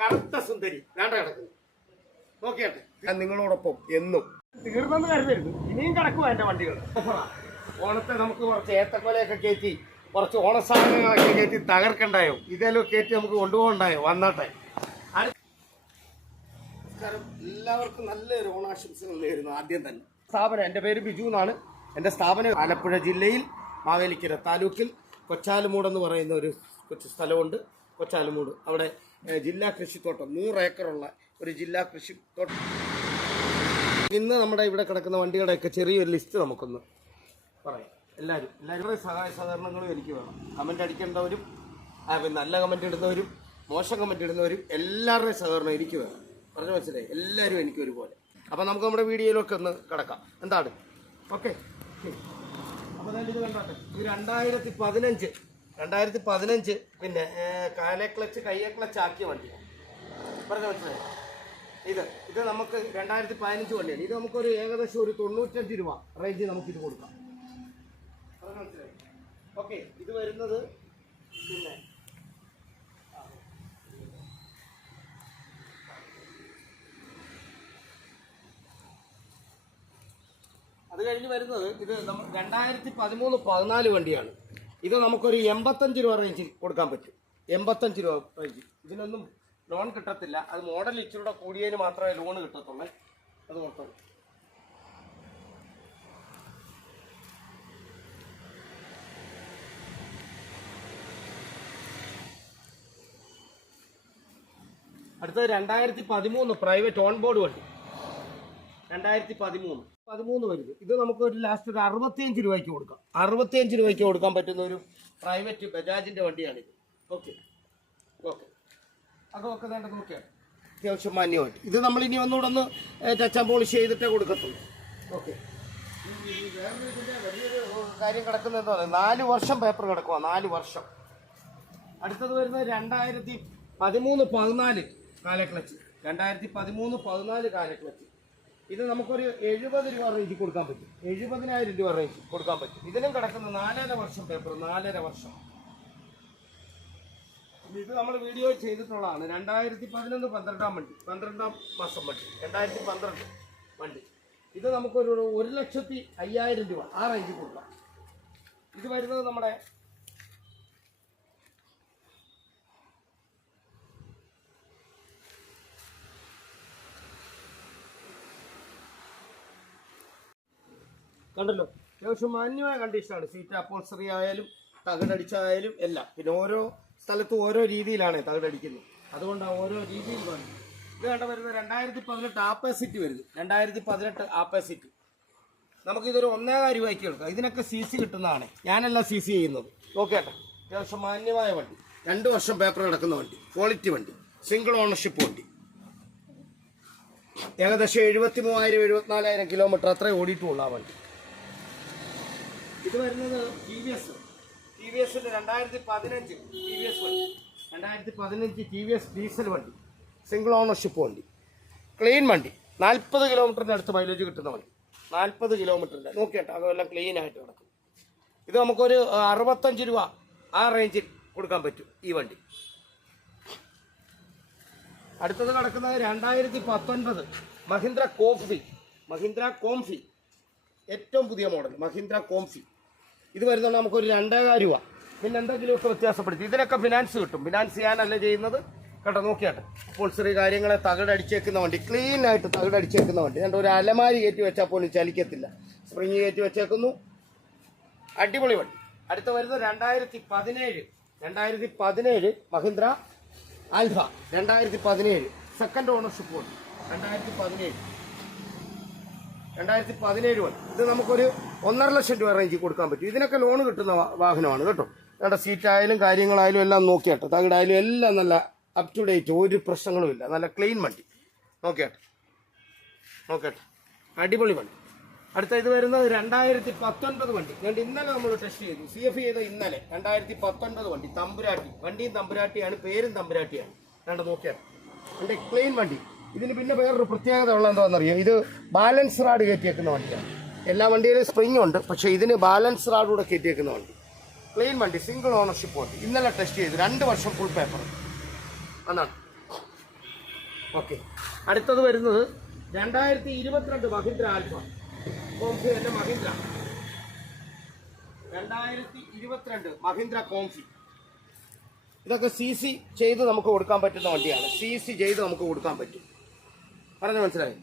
കറുത്ത സുന്ദരി വേണ്ട കിടക്കുന്നു. നോക്കിയാട്ടെ, ഞാൻ നിങ്ങളോടൊപ്പം എന്നും തീർന്നെന്ന് കരുതരുത്. ഇനിയും കിടക്കുക എൻ്റെ വണ്ടികൾ. ഓണത്തെ നമുക്ക് കുറച്ച് ഏത്തക്കൊലയൊക്കെ കയറ്റി കുറച്ച് ഓണസാധനങ്ങളൊക്കെ കയറ്റി തകർക്കണ്ടായോ? ഇതെല്ലാം കയറ്റി നമുക്ക് കൊണ്ടുപോകണ്ടായോ? വന്നാട്ടെ. നമസ്കാരം, എല്ലാവർക്കും നല്ലൊരു ഓണാശംസകൾ നേരുന്നു. ആദ്യം തന്നെ സ്ഥാപനം, എൻ്റെ പേര് ബിജു എന്നാണ്. എൻ്റെ സ്ഥാപനം ആലപ്പുഴ ജില്ലയിൽ മാവേലിക്കര താലൂക്കിൽ കൊച്ചാലുമൂട് എന്ന് പറയുന്ന ഒരു കൊച്ചു സ്ഥലമുണ്ട്. കൊച്ചാലുമൂട്, അവിടെ ജില്ലാ കൃഷിത്തോട്ടം 100 ഏക്കറുള്ള ഒരു ജില്ലാ കൃഷിത്തോട്ടം. ഇന്ന് നമ്മുടെ ഇവിടെ കിടക്കുന്ന വണ്ടികളുടെയൊക്കെ ചെറിയൊരു ലിസ്റ്റ് നമുക്കൊന്ന് പറയാം. എല്ലാവരുടെയും സഹായ സഹകരണങ്ങളും എനിക്ക് വേണം. കമൻ്റ് അടിക്കേണ്ടവരും നല്ല കമൻ്റ് ഇടുന്നവരും മോശം കമൻ്റ് ഇടുന്നവരും എല്ലാവരുടെയും സഹകരണം എനിക്ക് വേണം. പറഞ്ഞു മനസ്സിലായി? എല്ലാവരും എനിക്ക് ഒരുപോലെ. അപ്പോൾ നമുക്ക് നമ്മുടെ വീഡിയോയിലൊക്കെ ഒന്ന് കിടക്കാം. എന്താണ്? ഓക്കെ. അപ്പോൾ തന്നെ ഇത് കണ്ടോട്ടെ. ഇത് 2015 പിന്നെ കാലേ ക്ലച്ച് കയ്യെ ക്ലച്ച് ആക്കിയ വണ്ടിയാണ്. പറഞ്ഞു മനസ്സിലായി? ഇത് നമുക്ക് 2015 വണ്ടിയാണ്. ഇത് നമുക്കൊരു ഏകദേശം ഒരു 95 രൂപ റേഞ്ച് നമുക്കിത് കൊടുക്കാം. പറഞ്ഞു മനസ്സിലായി? ഓക്കെ. ഇത് വരുന്നത് പിന്നെ അത് കഴിഞ്ഞ് വരുന്നത് ഇത് 2013-14 വണ്ടിയാണ്. ഇത് നമുക്കൊരു 85 രൂപ റേഞ്ചിൽ കൊടുക്കാൻ പറ്റും. 85 രൂപ റേഞ്ചിൽ. ഇതിനൊന്നും ലോൺ കിട്ടത്തില്ല. അത് മോഡൽ ഇച്ചിരൂടെ കൂടിയതിന് മാത്രമേ ലോൺ കിട്ടത്തുള്ളൂ. അത് ഓർത്തോളൂ. അടുത്തത് 2013 പ്രൈവറ്റ് ഓൺ ബോർഡ് വണ്ടി. 2013 വരുന്നത്. ഇത് നമുക്ക് ഒരു ലാസ്റ്റ് ഒരു 65 രൂപയ്ക്ക് കൊടുക്കാം. 65 രൂപയ്ക്ക് കൊടുക്കാൻ പറ്റുന്ന ഒരു പ്രൈവറ്റ് ബജാജിൻ്റെ വണ്ടിയാണിത്. ഓക്കെ. അതൊക്കെ വേണ്ട നോക്കിയാൽ അത്യാവശ്യം മാന്യമായിട്ട്. ഇത് നമ്മളിനി ഒന്നുകൂടെ ഒന്ന് ടച്ച് ആൻഡ് പോളിഷ് ചെയ്തിട്ടേ കൊടുക്കത്തുള്ളൂ. ഓക്കെ. വേറൊരു ഇതിൻ്റെ വലിയൊരു കാര്യം കിടക്കുന്നത് എന്താ പറയുക, 4 വർഷം പേപ്പർ കിടക്കുക. 4 വർഷം. അടുത്തത് വരുന്നത് 2013-14 കാലേ ക്ലച്ച്. 2013-14 കാലേ ക്ലച്ച്. ഇത് നമുക്കൊരു 70 രൂപ റേഞ്ചിൽ കൊടുക്കാൻ പറ്റും. 70,000 രൂപ റേഞ്ചിൽ കൊടുക്കാൻ പറ്റും. ഇതിനും കിടക്കുന്ന 4.5 വർഷം പേപ്പർ. 4.5 വർഷം. ഇത് നമ്മൾ വീഡിയോ ചെയ്തിട്ടുള്ളതാണ്. 2011 12 മാസം വണ്ടി. 2012 വണ്ടി. ഇത് നമുക്കൊരു 1,05,000 രൂപ ആ റേഞ്ചിൽ കൊടുക്കാം. ഇത് വരുന്നത് നമ്മുടെ കണ്ടല്ലോ, അത്യാവശ്യം മാന്യമായ കണ്ടീഷനാണ്. സീറ്റ് അപ്പോൾസറി ആയാലും തകിടടിച്ചായാലും എല്ലാം. പിന്നെ ഓരോ സ്ഥലത്തും ഓരോ രീതിയിലാണ് തകിടടിക്കുന്നത്. അതുകൊണ്ടാണ് ഓരോ രീതിയിൽ വേണം. ഇത് കണ്ട വരുന്നത് 2018 ആപ്പസിറ്റി വരുന്നത്. 2018 ആപ്പസിറ്റി നമുക്കിതൊരു 1,000 രൂപയ്ക്ക് എടുക്കാം. ഇതിനൊക്കെ CC കിട്ടുന്നതാണ്. ഞാനല്ല CC ചെയ്യുന്നത്. നോക്കേട്ടെ, അത്യാവശ്യം മാന്യമായ വണ്ടി. 2 വർഷം പേപ്പർ കിടക്കുന്ന വണ്ടി. ക്വാളിറ്റി വണ്ടി. സിംഗിൾ ഓണർഷിപ്പ് വണ്ടി. ഏകദേശം 73,000-74,000 കിലോമീറ്റർ അത്രേ ഓടിയിട്ടുള്ളൂ ആ വണ്ടി. ഇത് വരുന്നത് TVS-ന്റെ 2015 TVS വണ്ടി. 2015 TVS ഡീസൽ വണ്ടി. സിംഗിൾ ഓണർഷിപ്പ് വണ്ടി. ക്ലീൻ വണ്ടി. 40 കിലോമീറ്ററിൻ്റെ അടുത്ത് മൈലേജ് കിട്ടുന്ന വണ്ടി. 40 കിലോമീറ്ററിൻ്റെ നോക്കിയിട്ട് അതെല്ലാം ക്ലീൻ ആയിട്ട് കിടക്കും. ഇത് നമുക്കൊരു 65 രൂപ ആ റേഞ്ചിൽ കൊടുക്കാൻ പറ്റും ഈ വണ്ടി. അടുത്തത് കിടക്കുന്നത് 2019 മഹീന്ദ്ര കോംഫി ഏറ്റവും പുതിയ മോഡൽ മഹീന്ദ്ര കോംഫി. ഇത് വരുന്നത് നമുക്കൊരു 2,000 രൂപ. പിന്നെ എന്തെങ്കിലുമൊക്കെ വ്യത്യാസപ്പെടുത്തി. ഇതിനൊക്കെ ഫിനാൻസ് കിട്ടും. ഫിനാൻസ് ചെയ്യാനല്ല ചെയ്യുന്നത് കേട്ടോ. നോക്കിയാട്ടെ, അപ്പോൾസറി കാര്യങ്ങളെ തകിടടിച്ചേക്കുന്ന വണ്ടി. ക്ലീൻ ആയിട്ട് തകിടടിച്ചേക്കുന്ന വണ്ടി. രണ്ട് ഒരു അലമാരി കയറ്റി വെച്ചാൽ പോലും ചലിക്കത്തില്ല. സ്പ്രിങ് കയറ്റി വെച്ചേക്കുന്നു. അടിപൊളി വണ്ടി. അടുത്ത വരുന്നത് 2017 മഹീന്ദ്ര ആൽഫ. 2017 സെക്കൻഡ് ഓണർഷിപ്പ് വണ്ടി. 2017 വണ്ടി. ഇത് നമുക്കൊരു 1.5 ലക്ഷം രൂപ റേഞ്ചിൽ കൊടുക്കാൻ പറ്റും. ഇതിനൊക്കെ ലോൺ കിട്ടുന്ന വാഹനമാണ് കേട്ടോ. നമ്മുടെ സീറ്റായാലും കാര്യങ്ങളായാലും എല്ലാം നോക്കിയാട്ടെ. തകിടായാലും എല്ലാം നല്ല അപ് ടു ഡേറ്റ്. ഒരു പ്രശ്നങ്ങളുമില്ല. നല്ല ക്ലീൻ വണ്ടി. നോക്കിയാട്ടെ അടിപൊളി വണ്ടി. അടുത്ത ഇത് വരുന്നത് 2019 വണ്ടി. രണ്ട് ഇന്നലെ നമ്മൾ ടെസ്റ്റ് ചെയ്തു. CF ചെയ്ത ഇന്നലെ 2019 വണ്ടി. തമ്പുരാട്ടി. വണ്ടിയും തമ്പുരാട്ടിയാണ്, പേരും തമ്പുരാട്ടിയാണ്. രണ്ട് നോക്കിയാട്ടെ. എൻ്റെ ക്ലീൻ വണ്ടി. ഇതിന് പിന്നെ വേറൊരു പ്രത്യേകത ഉള്ള എന്താണെന്നറിയോ, ഇത് ബാലൻസ് റാഡ് കയറ്റിയേക്കുന്ന വണ്ടിയാണ്. എല്ലാ വണ്ടിയിലും സ്പ്രിംഗ് ഉണ്ട്, പക്ഷേ ഇതിന് ബാലൻസ് റാഡ് കൂടെ കയറ്റിയേക്കുന്ന വണ്ടി. ക്ലീൻ വണ്ടി. സിംഗിൾ ഓണർഷിപ്പ് വണ്ടി. ഇന്നലെ ടെസ്റ്റ് ചെയ്തു. 2 വർഷം ഫുൾ പേപ്പർ. എന്നാണ്. ഓക്കെ, അടുത്തത് വരുന്നത് 2022 മഹീന്ദ്ര ആൽഫ കോംഫി. എൻ്റെ മഹീന്ദ്ര 2022 മഹീന്ദ്ര കോംഫി. ഇതൊക്കെ CC ചെയ്ത് നമുക്ക് കൊടുക്കാൻ പറ്റുന്ന വണ്ടിയാണ്. CC ചെയ്ത് നമുക്ക് കൊടുക്കാൻ പറ്റും. പറഞ്ഞ മനസ്സിലായി?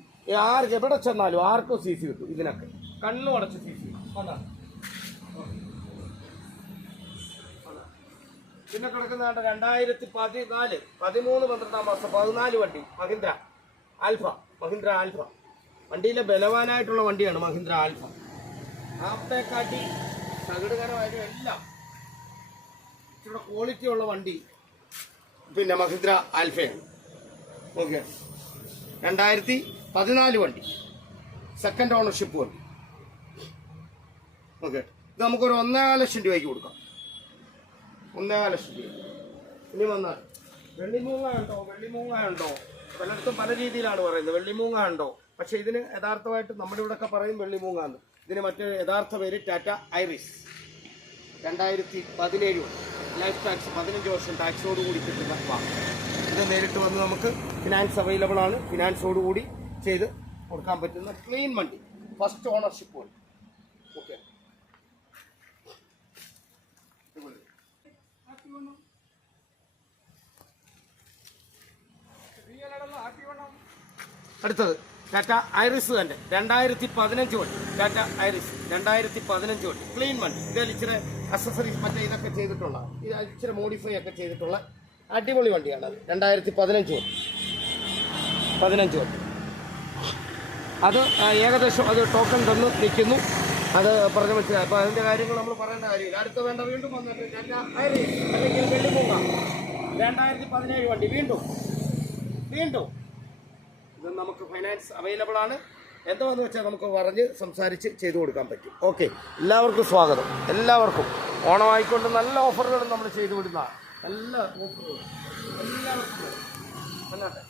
ആർക്ക് എവിടെ ചെന്നാലും ആർക്കും CC കിട്ടും. ഇതിനൊക്കെ കണ്ണു അടച്ച് CC. പിന്നെ കിടക്കുന്ന 2014, 13, 12 മാസം 14 വണ്ടി മഹീന്ദ്ര ആൽഫ. മഹീന്ദ്ര ആൽഫ വണ്ടിയിലെ ബലവാനായിട്ടുള്ള വണ്ടിയാണ് മഹീന്ദ്ര ആൽഫ. ആപ്തേക്കാട്ടി തകിടുകരമായാലും എല്ലാം ഇച്ചിരി ക്വാളിറ്റി ഉള്ള വണ്ടി പിന്നെ മഹീന്ദ്ര ആൽഫയാണ്. ഓക്കെ, 2014 വണ്ടി, സെക്കൻഡ് ഓണർഷിപ്പ് വണ്ടി. ഓക്കെ, ഇത് നമുക്കൊരു 1.5 ലക്ഷം രൂപയ്ക്ക് കൊടുക്കാം. 1.5 ലക്ഷം രൂപ. ഇനി വന്നാൽ വെള്ളിമൂങ്ങ ഉണ്ടോ? പലയിടത്തും പല രീതിയിലാണ് പറയുന്നത്. വെള്ളിമൂങ്ങ ഉണ്ടോ? പക്ഷെ ഇതിന് യഥാർത്ഥമായിട്ട് നമ്മുടെ ഇവിടെയൊക്കെ പറയും വെള്ളിമൂങ്ങ എന്ന്. ഇതിന് മറ്റൊരു യഥാർത്ഥ പേര് ടാറ്റ ഐറിസ്. 2017 ലൈഫ് ടാക്സ് 15 വർഷം ടാക്സോടുകൂടി കിട്ടുന്ന വാഹനം. ഇത് നേരിട്ട് വന്ന് നമുക്ക് ഫിനാൻസ് അവൈലബിൾ ആണ്. ഫിനാൻസോടുകൂടി ചെയ്ത് കൊടുക്കാൻ പറ്റുന്ന ക്ലീൻ വണ്ടി, ഫസ്റ്റ് ഓണർഷിപ്പ് വണ്ടി. ഓക്കെ, അടുത്തത് ടാറ്റ ഐറിസ് തന്നെ 2015 വണ്ടി. ടാറ്റ ഐറിസ് 2015 വണ്ടി, ക്ലീൻ വണ്ടി. ഇതിൽ ഇച്ചിരി അക്സസറീസ് മറ്റേ ഇതൊക്കെ ചെയ്തിട്ടുള്ള, ഇച്ചിരി മോഡിഫൈ ഒക്കെ ചെയ്തിട്ടുള്ള അടിപൊളി വണ്ടിയാണ്. 2015 വണ്ടി. അത് ഏകദേശം അത് ടോക്കൺ തന്നു നിൽക്കുന്നു. അത് പറഞ്ഞ മനസ്സിലായി. അപ്പോൾ അതിൻ്റെ കാര്യങ്ങൾ നമ്മൾ പറയേണ്ട കാര്യമില്ല. അടുത്ത വേണ്ട വീണ്ടും വന്നിട്ട് ടാറ്റ ഐറിസ് അല്ലെങ്കിൽ വെള്ളിമൂങ്ങ 2017 വണ്ടി. വീണ്ടും ഇത് നമുക്ക് ഫൈനാൻസ് അവൈലബിൾ ആണ്. എന്താണെന്ന് വെച്ചാൽ നമുക്ക് പറഞ്ഞ് സംസാരിച്ച് ചെയ്തു കൊടുക്കാൻ പറ്റും. ഓക്കെ, എല്ലാവർക്കും സ്വാഗതം. എല്ലാവർക്കും ഓണമായിക്കൊണ്ട് നല്ല ഓഫറുകളും നമ്മൾ ചെയ്തു വിടുന്ന നല്ല ഓഫറുകളും എല്ലാവർക്കും അല്ലാതെ.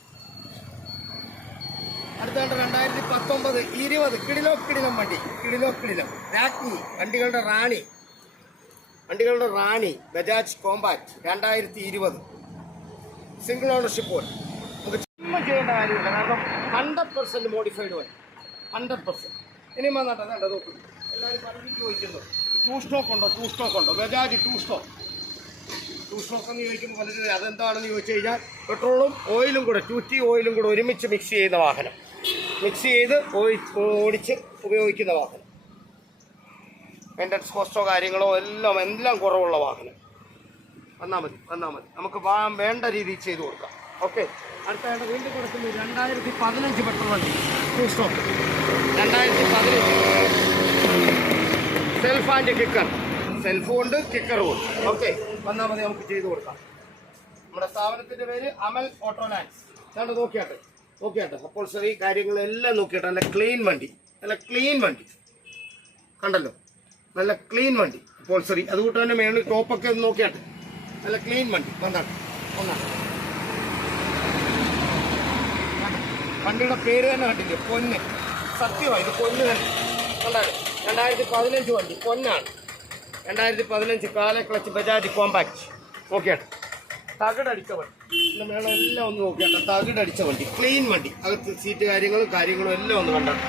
അടുത്ത 2019, 20 കിടിലം വണ്ടി. രാജ്ഞി വണ്ടികളുടെ റാണി ബജാജ് കോമ്പാക്ട് 2020 സിംഗിൾ ഓണർഷിപ്പ് വണ്ടി. നമുക്ക് ചെയ്യേണ്ട കാര്യമില്ല, കാരണം 100% മോഡിഫൈഡ് വണ്ടി. 100%. ഇനിയും വന്നിട്ട് നോക്കും എല്ലാവരും പലരും ചോദിക്കുന്നു ടൂ സ്റ്റോക്ക് ഉണ്ടോ ബജാജ് ടൂ സ്റ്റോക്ക് എന്ന് ചോദിക്കുമ്പോൾ പലരും അതെന്താണെന്ന് ചോദിച്ചു കഴിഞ്ഞാൽ പെട്രോളും ഓയിലും കൂടെ 2T ഓയിലും കൂടെ ഒരുമിച്ച് മിക്സ് ചെയ്യുന്ന വാഹനം, മിക്സ് ചെയ്ത് ഓടിച്ച് ഉപയോഗിക്കുന്ന വാഹനം. മെയിൻ്റനൻസ് കോസ്റ്റോ കാര്യങ്ങളോ എല്ലാം കുറവുള്ള വാഹനം. വന്നാൽ മതി നമുക്ക് വേണ്ട രീതിയിൽ ചെയ്തു കൊടുക്കാം. ഓക്കെ, അടുത്തായിട്ട് വീണ്ടും കൊടുക്കുന്നത് 2015 പെട്രോൾ വണ്ടി two stroke. 2015 self and kicker, സെൽഫും ഉണ്ട് കിക്കറും ഉണ്ട്. ഓക്കെ, വന്നാൽ മതി നമുക്ക് ചെയ്തു കൊടുക്കാം. നമ്മുടെ സ്ഥാപനത്തിൻ്റെ പേര് അമൽ ഓട്ടോലാൻഡ്സ്. ഞാൻ നോക്കിയാട്ടെ അപ്പോൾ ശരി കാര്യങ്ങളെല്ലാം നോക്കിയാട്ടെ. നല്ല ക്ലീൻ വണ്ടി കണ്ടല്ലോ, നല്ല ക്ലീൻ വണ്ടി അപ്പോൾ ശരി. അതുകൊണ്ട് തന്നെ മേളിൽ ടോപ്പൊക്കെ ഒന്ന് നോക്കിയാട്ടെ. നല്ല ക്ലീൻ വണ്ടി ഒന്നാണ്. വണ്ടിയുടെ പേര് തന്നെ കണ്ടില്ലേ, പൊന്ന്. സത്യമായി ഇത് പൊന്ന് തന്നെ കണ്ടാണ്. 2015 വണ്ടി പൊന്നാണ്. 2015 കാല ക്ലച്ച് ബജാജ് കോമ്പാക്ട്. നോക്കിയാട്ടെ, തകിടടിച്ച വണ്ടി. ഇതിൻ്റെ മേളം എല്ലാം ഒന്ന് നോക്കിയാട്ടെ, തകിടടിച്ച വണ്ടി, ക്ലീൻ വണ്ടി. അകത്ത് സീറ്റ് കാര്യങ്ങളും എല്ലാം ഒന്ന് കണ്ടാണ്.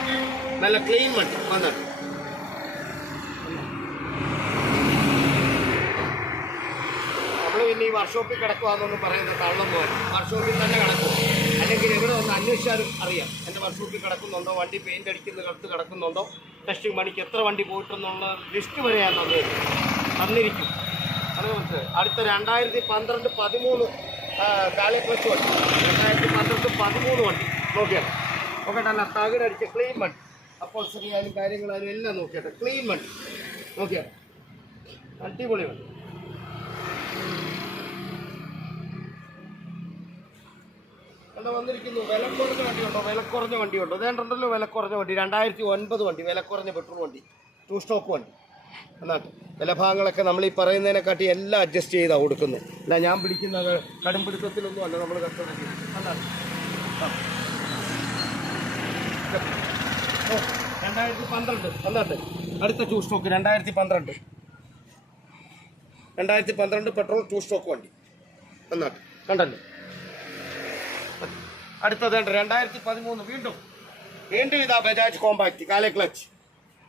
നല്ല ക്ലീൻ വണ്ടി വന്നാണ്. പിന്നെ ഈ വർക്ക്ഷോപ്പിൽ കിടക്കുവാന്നൊന്നും പറയുന്നത് കള്ളം പോലെ. വർക്ക്ഷോപ്പിൽ തന്നെ കിടക്കും, അല്ലെങ്കിൽ എവിടെ ഒന്ന് അന്വേഷിച്ചാലും അറിയാം എൻ്റെ വർക്ക്ഷോപ്പിൽ കിടക്കുന്നുണ്ടോ, വണ്ടി പെയിൻ്റ് അടിക്കുന്നത് കിടക്കുന്നുണ്ടോ, ടെസ്റ്റിംഗ് പണിക്ക് എത്ര വണ്ടി പോയിട്ടെന്നുള്ള ലിസ്റ്റ് വരെ ഞാൻ തന്നിരിക്കും. അത് മനസ്സിലായി. അടുത്ത 2012-13 കാലേ ക്ലച്ച് വണ്ടി, 2012-13 വണ്ടി നോക്കിയാട്ടെ. നല്ല തകിടടിച്ച ക്ലീൻ വണ്ടി. അപ്പോൾ ശരിയായാലും കാര്യങ്ങളായാലും എല്ലാം നോക്കിയാട്ടെ, ക്ലീൻ വണ്ടി നോക്കിയാട്ടെ, അടിപൊളി വണ്ടി. എന്താ വന്നിരിക്കുന്നു, വില കുറഞ്ഞ വണ്ടിയുണ്ടോ? അതേണ്ടല്ലോ വില കുറഞ്ഞ വണ്ടി. 2009 വണ്ടി, വില കുറഞ്ഞ പെട്രോൾ വണ്ടി, ടൂ സ്റ്റോക്ക് വണ്ടി. എന്നാട്ട് വില ഭാഗങ്ങളൊക്കെ നമ്മൾ ഈ പറയുന്നതിനെക്കാട്ടി എല്ലാം അഡ്ജസ്റ്റ് ചെയ്താണ് കൊടുക്കുന്നത്. അല്ല ഞാൻ പിടിക്കുന്ന കടുംപിടുത്തത്തിലൊന്നും അല്ല നമ്മൾ കച്ചവടം ചെയ്യുന്നത്. എന്നാണ് 2012 എന്നാട്ട് അടുത്ത two stock 2012 petrol two stock വണ്ടി. എന്നാട്ട് കണ്ടല്ലോ അടുത്തത് 2013 വീണ്ടും ഇതാ ബജാജ് കോമ്പാക്ട് കാലെ ക്ലച്ച്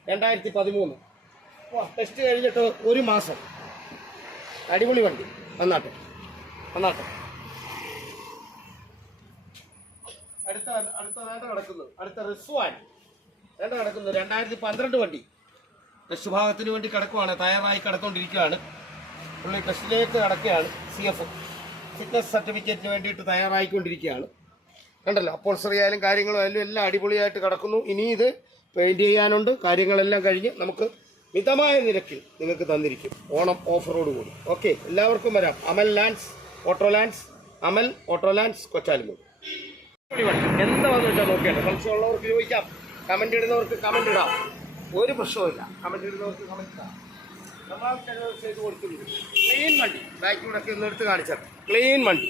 2013 ടെസ്റ്റ് കഴിഞ്ഞിട്ട് 1 മാസം. അടിപൊളി വണ്ടി. വന്നാട്ടെ. അടുത്ത കിടക്കുന്നത് അടുത്ത റിസ്വാൻ കിടക്കുന്നത് 2012 വണ്ടി. ടെസ്റ്റ് ഭാഗത്തിന് വേണ്ടി കിടക്കുവാണ്, തയ്യാറായി കിടന്നുകൊണ്ടിരിക്കുകയാണ്. പുള്ളി ടെസ്റ്റിലേക്ക് കിടക്കുകയാണ്. CF ഫിറ്റ്നസ് സർട്ടിഫിക്കറ്റിന് വേണ്ടിയിട്ട് തയ്യാറായിക്കൊണ്ടിരിക്കുകയാണ്. കണ്ടല്ലോ, അപ്പോൾസറി ആയാലും കാര്യങ്ങളും ആയാലും എല്ലാം അടിപൊളിയായിട്ട് കിടക്കുന്നു. ഇനി ഇത് പെയിൻറ് ചെയ്യാനുണ്ട്. കാര്യങ്ങളെല്ലാം കഴിഞ്ഞ് നമുക്ക് മിതമായ നിരക്കിൽ നിങ്ങൾക്ക് തന്നിരിക്കും, ഓണം ഓഫറോട് കൂടി. ഓക്കെ, എല്ലാവർക്കും വരാം. അമൽ ഓട്ടോ ലാൻഡ്സ് കൊച്ചാലുമൂട്. എന്താണെന്ന് വെച്ചാൽ നോക്കിയാൽ സംശയമുള്ളവർക്ക് ചോദിക്കാം, കമന്റ് ഇടുന്നവർക്ക് കമന്റ് ഇടാം, ഒരു പ്രശ്നവുമില്ല. കമന്റ് ഇടുന്നവർക്ക് കമന്റ് ഇടാം. നമ്മൾ ചെയ്ത് കൊടുക്കുന്നു. ക്ലീൻ വണ്ടി. ബാക്കിലൂടെ ഒക്കെ ഒന്ന് എടുത്ത് കാണിച്ചാൽ ക്ലീൻ വണ്ടി.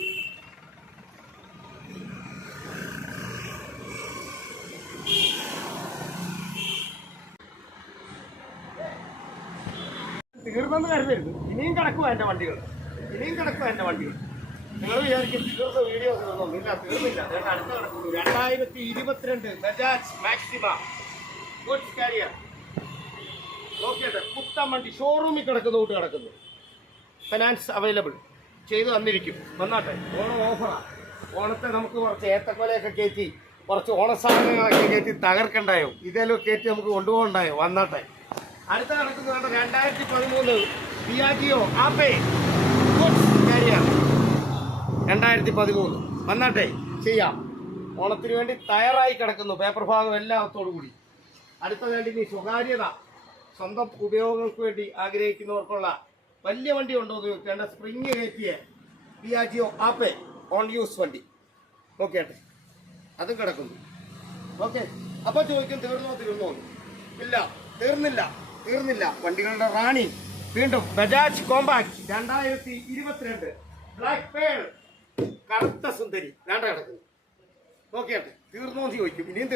തീർന്നെന്ന് കരുതരുത്. ഇനിയും കിടക്കുക എൻ്റെ വണ്ടികൾ. നിങ്ങൾ വിചാരിക്കും തീർന്ന വീഡിയോസ് ഇല്ല, തീർന്നില്ല. അടുത്ത കിടക്കുന്നു 2022 ബജാജ് മാക്സിമ ഗുഡ്സ് കാരിയർ. നോക്കിയിട്ട് പുത്തൻ വണ്ടി ഷോറൂമിൽ കിടക്കുന്നു. ഫിനാൻസ് അവൈലബിൾ ചെയ്ത് തന്നിരിക്കും. വന്നാട്ടെ. ഓണം ഓഫറാണ്. ഓണത്തെ നമുക്ക് കുറച്ച് ഏത്തക്കൊലയൊക്കെ കയറ്റി, കുറച്ച് ഓണസാധനങ്ങളൊക്കെ കയറ്റി തകർക്കണ്ടായോ? ഇതെല്ലാം കയറ്റി നമുക്ക് കൊണ്ടുപോകണ്ടായോ? വന്നാട്ടെ. അടുത്ത കിടക്കുന്നത് 2013 പിയാജിയോ ആപ്പേ ഗുഡ്സ് കാരിയർ 2013. വന്നാട്ടെ, ചെയ്യാം. ഓണത്തിന് വേണ്ടി തയ്യാറായി കിടക്കുന്നു. പേപ്പർ ഭാഗം എല്ലാത്തോടു കൂടി. അടുത്ത വേണ്ടി ഇനി സ്വകാര്യത, സ്വന്തം ഉപയോഗങ്ങൾക്ക് വേണ്ടി ആഗ്രഹിക്കുന്നവർക്കുള്ള വലിയ വണ്ടി ഉണ്ടോ എന്ന് ചോദിക്കേണ്ട സ്പ്രിങ് കയറ്റിയ പിയാജിയോ ആപ്പേ ഓൺ യൂസ് വണ്ടി. നോക്കിയാട്ടെ, അതും കിടക്കുന്നു. ഓക്കെ, അപ്പോൾ ചോദിക്കും തീർന്നോ? ഇല്ല, തീർന്നില്ല. വണ്ടികളുടെ റാണി വീണ്ടും ബജാജ് കോമ്പാക്ട് 2022 ബ്ലാക്ക് പേൾ കറുത്ത സുന്ദരി കിടക്കുന്നു. നോക്കിയാട്ടെ, തീർന്നോന്ന് ചോദിക്കും. ഇനിയും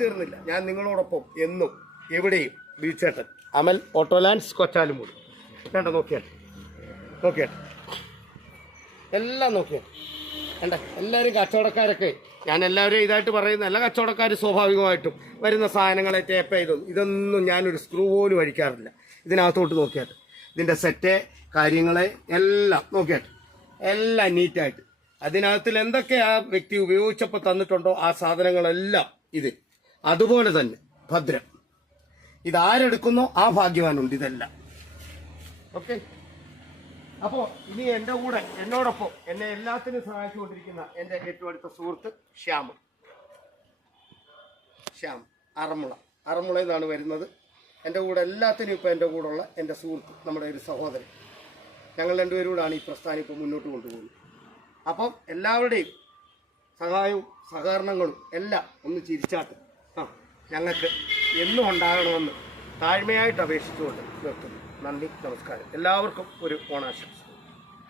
തീർന്നില്ല. ഞാൻ നിങ്ങളോടൊപ്പം എന്നും എവിടെയും ബീച്ചേട്ടൻ, അമൽ ഓട്ടോ ലാൻഡ്സ് കൊച്ചാലുമൂട്. നോക്കിയാട്ടെ എല്ലാം നോക്കിയാട്ടെ. എല്ലാവരും കച്ചവടക്കാരൊക്കെ, ഞാൻ എല്ലാവരും ഇതായിട്ട് പറയുന്ന എല്ലാ കച്ചവടക്കാർ സ്വാഭാവികമായിട്ടും വരുന്ന സാധനങ്ങളെ ടേപ്പ് ഇതൊന്നും ഞാനൊരു സ്ക്രൂ പോലും അഴിക്കാറില്ല. ഇതിനകത്തോട്ട് നോക്കിയാട്ടെ, ഇതിൻ്റെ സെറ്റ് കാര്യങ്ങളെ എല്ലാം നോക്കിയാട്ടെ, എല്ലാം നീറ്റായിട്ട് അതിനകത്തിൽ എന്തൊക്കെ ആ വ്യക്തി ഉപയോഗിച്ചപ്പോൾ തന്നിട്ടുണ്ടോ ആ സാധനങ്ങളെല്ലാം ഇത് അതുപോലെ തന്നെ ഭദ്രം. ഇതാരെടുക്കുന്നോ ആ ഭാഗ്യവാനുണ്ട് ഇതെല്ലാം. ഓക്കെ, അപ്പോൾ ഇനി എൻ്റെ കൂടെ എന്നോടൊപ്പം എന്നെ എല്ലാത്തിനും സഹായിച്ചുകൊണ്ടിരിക്കുന്ന എൻ്റെ ഏറ്റവും അടുത്ത സുഹൃത്ത് ശ്യാം അറമുളയിൽ നിന്നാണ് വരുന്നത്. എൻ്റെ കൂടെ എല്ലാത്തിനും ഇപ്പോൾ എൻ്റെ കൂടെയുള്ള എൻ്റെ സുഹൃത്ത്, നമ്മുടെ ഒരു സഹോദരൻ. ഞങ്ങൾ രണ്ടുപേരോടാണ് ഈ പ്രസ്ഥാനം ഇപ്പോൾ മുന്നോട്ട് കൊണ്ടുപോകുന്നത്. അപ്പം എല്ലാവരുടെയും സഹായവും സഹകരണങ്ങളും എല്ലാം ഒന്ന് ചിരിച്ചാട്ട് ഞങ്ങൾക്ക് എന്നും ഉണ്ടാകണമെന്ന് താഴ്മയായിട്ട് അപേക്ഷിച്ചുകൊണ്ട് നിർത്തുന്നു. നന്ദി, നമസ്കാരം. എല്ലാവർക്കും ഒരു ഓണാശംസ.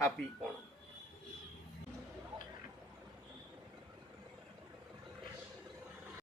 ഹാപ്പി ഓണം.